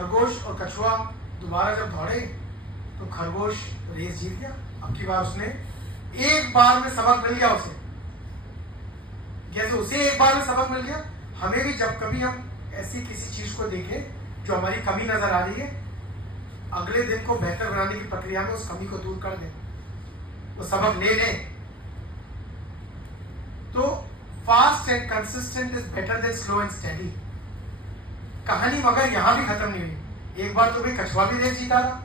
खरगोश और कछुआ दोबारा जब दौड़े तो खरगोश रेस जीत गया। अब की बार उसने एक बार में सबक मिल गया उसे। जैसे उसे एक बार में सबक मिल गया, हमें भी जब कभी हम ऐसी किसी चीज को देखें जो हमारी कमी नजर आ रही है, अगले दिन को बेहतर बनाने की प्रक्रिया में उस कमी को दूर कर दें, वो सबक ले लें। तो fast and consistent is better than slow and steady. कहानी मगर यहां भी खत्म नहीं हुई। एक बार तो भाई कछुआ भी रेस जीता रहा,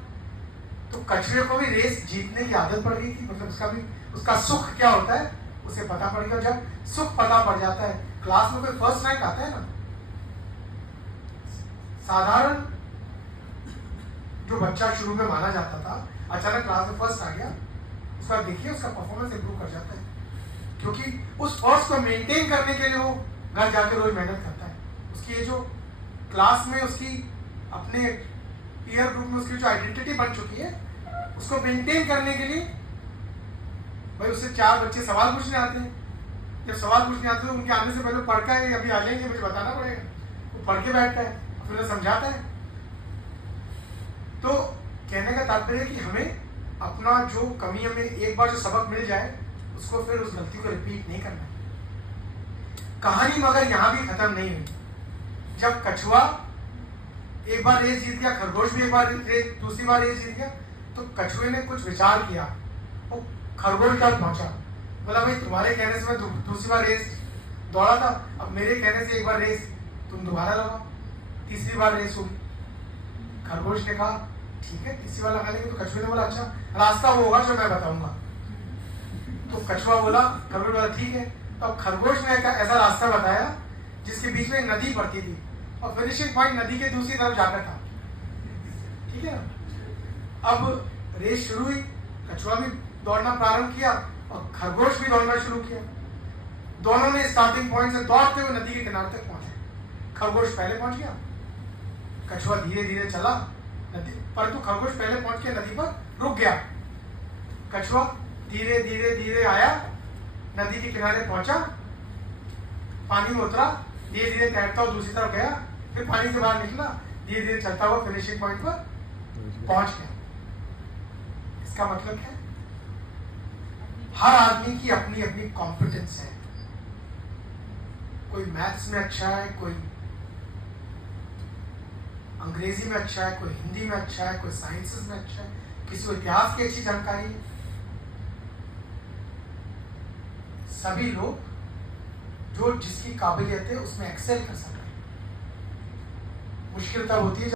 तो कछुए को भी रेस जीतने की आदत पड़ गई थी। मतलब उसका सुख क्या होता है उसे पता पड़ गया। जब सुख पता पड़ जाता है, क्लास में कोई फर्स्ट रैंक आता है ना, साधारण जो बच्चा शुरू में माना जाता था अचानक क्लास में फर्स्ट आ गया, उसका देखिए उसका परफॉर्मेंस इंप्रूव कर जाता है, क्योंकि उस फर्स्ट को मेंटेन करने के लिए वो घर जाके रोज मेहनत करता है। उसकी ये जो क्लास में उसकी अपने पीयर ग्रुप में उसकी जो आइडेंटिटी बन चुकी है, उसको मेंटेन करने के लिए भाई उससे 4 बच्चे सवाल पूछने आते हैं। जब सवाल पूछने आते हैं तो उनके आने से पहले पढ़ का है अभी आ जाएंगे, मुझे बताना पड़ेगा। वो पढ़ के बैठता है, फिर उन्हें समझाता है। तो कहने का तात्पर्य है कि हमें अपना जो कमी, हमें एक बार जो सबक मिल जाए उसको फिर उस गलती को रिपीट नहीं करना। कहानी मगर यहां भी खत्म नहीं हुई। जब कछुआ एक बार रेस जीत गया, खरगोश भी एक बार दूसरी बार रेस जीत गया, तो कछुए ने कुछ विचार किया, वो खरगोश तक पहुंचा। बोला भाई तुम्हारे कहने से मैं दूसरी बार रेस दौड़ा था, अब मेरे कहने से एक बार रेस तुम दोबारा लगाओ। तीसरी बार रेस होगी। खरगोश ने कहा ठीक है तीसरी बार लगा लेंगे। तो कछुए ने बोला अच्छा रास्ता वो होगा जो मैं बताऊंगा। तो कछुआ बोला, खरगोश बोला ठीक है। तो अब खरगोश ने एक ऐसा रास्ता बताया जिसके बीच में एक नदी पड़ती थी और फिनिशिंग पॉइंट नदी के दूसरी तरफ जाकर था। ठीक है ना। अब रेस शुरू हुई, कछुआ भी दौड़ना प्रारंभ किया और खरगोश भी दौड़ना शुरू किया। दोनों ने स्टार्टिंग पॉइंट से दौड़ते हुए नदी के किनारे तक पहुंचे। खरगोश पहले पहुंच गया, कछुआ धीरे धीरे चला नदी, परंतु खरगोश पहले पहुंच के नदी पर रुक गया। कछुआ धीरे धीरे धीरे आया, नदी के किनारे पहुंचा, पानी में उतरा, धीरे धीरे तैरता हुआ दूसरी तरफ गया, फिर पानी से बाहर निकला, धीरे धीरे चलता हुआ फिनिशिंग पॉइंट पर पहुंच गया। इसका मतलब क्या है? हर आदमी की अपनी अपनी कॉम्पिटेंस है। कोई मैथ्स में अच्छा है, कोई अंग्रेजी में अच्छा है, कोई हिंदी में अच्छा है, कोई साइंसेस में अच्छा है, किसी को इतिहास की अच्छी जानकारी है। सभी लोग जो जिसकी काबिलियत है उसमें एक्सेल कर सकते हैं। मुश्किल तब होती है